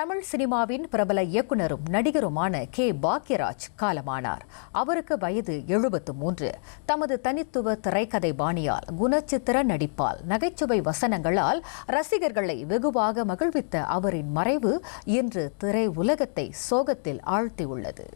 தமிழ் சினிமாவின் பிரபல இயக்குனரும் நடிகருமான கே பாக்யராஜ் காலமானார். அவருக்கு வயது 73. தமது தனித்துவ திரைக்கதை பாணியால், குணச்சித்திர நடிப்பால், நகைச்சுவை வசனங்களால் ரசிகர்களை வெகுவாக மகிழ்வித்த அவரின் மறைவு இன்று திரை உலகத்தை சோகத்தில் ஆழ்த்தியுள்ளது.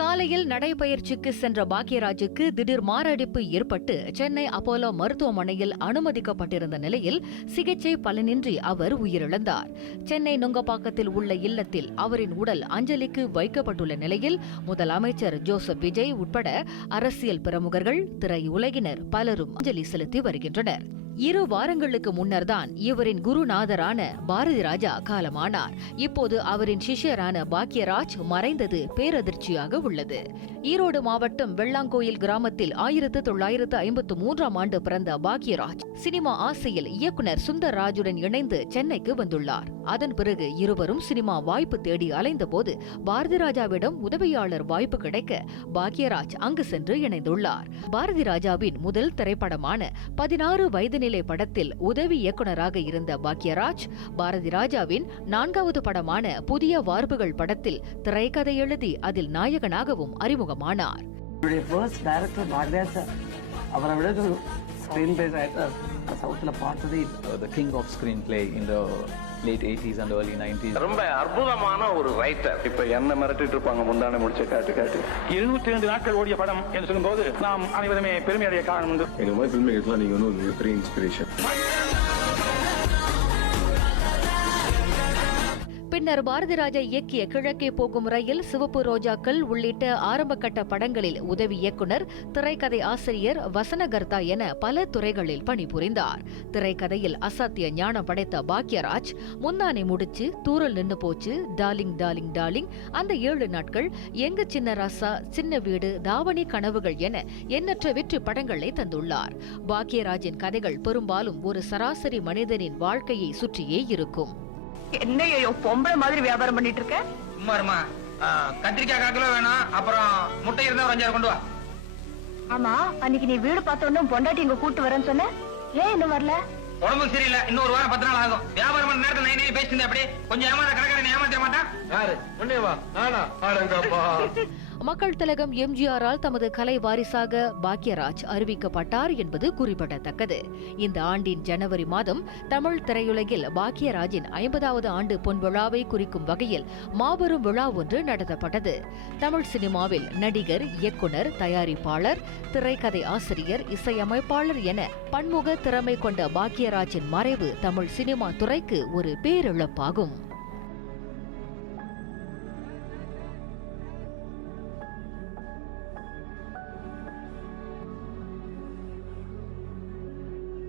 காலையில் நடைபயிற்சிக்கு சென்ற பாக்யராஜுக்கு திடீர் மாரடைப்பு ஏற்பட்டு சென்னை அப்போலோ மருத்துவமனையில் அனுமதிக்கப்பட்டிருந்த நிலையில் சிகிச்சை பலனின்றி அவர் உயிரிழந்தார். சென்னை நுங்கப்பாக்கத்தில் உள்ள இல்லத்தில் அவரின் உடல் அஞ்சலிக்கு வைக்கப்பட்டுள்ள நிலையில் முதலமைச்சர் ஜோசப் விஜய் உட்பட அரசியல் பிரமுகர்கள், திரையுலகினர் பலரும் அஞ்சலி செலுத்தி வருகின்றனர். 2 வாரங்களுக்கு முன்னர்தான் இவரின் குருநாதரான பாரதி ராஜா காலமானார். இப்போது அவரின் சிஷ்யரான பாக்யராஜ் மறைந்தது பேரதிர்ச்சியாக உள்ளது. ஈரோடு மாவட்டம் வெள்ளாங்கோயில் கிராமத்தில் 1953ஆம் ஆண்டு பிறந்த பாக்யராஜ் சினிமா ஆசையில் இயக்குனர் சுந்தர்ராஜுடன் இணைந்து சென்னைக்கு வந்துள்ளார். அதன் பிறகு இருவரும் சினிமா வாய்ப்பு தேடி அலைந்த போது பாரதி ராஜாவிடம் உதவியாளர் வாய்ப்பு கிடைக்க பாக்யராஜ் அங்கு சென்று இணைந்துள்ளார். பாரதி ராஜாவின் முதல் திரைப்படமான 16 வயது நிலை படத்தில் உதவி இயக்குனராக இருந்த பாக்யராஜ் பாரதி ராஜாவின் 4வது படமான புதிய வார்ப்புகள் படத்தில் திரைக்கதை எழுதி அதில் நாயகனாகவும் அறிமுகமானார். late 80s and early 90s. ரொம்ப அற்புதமான ஒரு ரைட்டர். இப்ப என்ன மிரட்டிட்டு இருப்பாங்க முந்தானை முடிச்ச காட்டு 72 நாட்கள் ஓடிய படம் என்று சொல்லும்போது நாம் அனைவருமே பெருமை அடைய காரணம் உண்டு. இந்த மாதிரி ஃபில்ம் எடுக்கலாம், நீங்க வந்து ஒரு பெரிய இன்ஸ்பிரேஷன். பின்னர் பாரதி ராஜா இயக்கிய கிழக்கே போகும் ரயில், சிவப்பு ரோஜாக்கள் உள்ளிட்ட ஆரம்பகட்ட படங்களில் உதவி இயக்குனர், திரைக்கதை ஆசிரியர், வசனகர்த்தா என பல துறைகளில் பணிபுரிந்தார். திரைக்கதையில் அசாத்திய ஞானம் படைத்த பாக்யராஜ் முந்தானை முடிச்சு, தூரல் நின்னு போச்சு, டார்லிங் டார்லிங் டார்லிங், அந்த 7 நாட்கள், எங்க சின்ன ராசா, சின்ன வீடு, தாவணி கனவுகள் என எண்ணற்ற வெற்றி படங்களை தந்துள்ளார். பாக்யராஜின் கதைகள் பெரும்பாலும் ஒரு சராசரி மனிதனின் வாழ்க்கையை சுற்றியே இருக்கும். என்னையோ பொம்பளை மாதிரி வியாபாரம் பண்ணிட்டு இருக்க? சும்மாருமா, கத்திரிக்காய் 1 கிலோ வேணும், அப்புறம் முட்டை இருந்தா ஒரு 5 கொண்டு வா. ஆமா, அன்னைக்கு நீ வீடு பார்த்தோன்னு பொண்டாட்டி இங்க கூட்டு வரேன்னு சொன்ன, ஏன் இன்னும் வரல? உடம்பு சரியில்லை, இன்னொரு வாரம் 10 நாள் ஆகும். வியாபாரம் பண்ண நேரத்தில் நை பேசிட்டு அப்படி கொஞ்சம் ஏமாற கடைக்காரன் ஏமாத்த மாட்டான். யாரு ஒன்னேவா? நானா? ஆடங்கப்பா. மக்கள் திலகம் எம்ஜிஆரால் தமது கலை வாரிசாக பாக்யராஜ் அறிவிக்கப்பட்டார் என்பது குறிப்பிடத்தக்கது. இந்த ஆண்டின் ஜனவரி மாதம் தமிழ் திரையுலகில் பாக்யராஜின் 50வது ஆண்டு பொன்விழாவை குறிக்கும் வகையில் மாபெரும் விழா ஒன்று நடத்தப்பட்டது. தமிழ் சினிமாவில் நடிகர், இயக்குனர், தயாரிப்பாளர், திரைக்கதை ஆசிரியர், இசையமைப்பாளர் என பன்முக திறமை கொண்ட பாக்யராஜின் மறைவு தமிழ் சினிமா துறைக்கு ஒரு பேரிழப்பாகும்.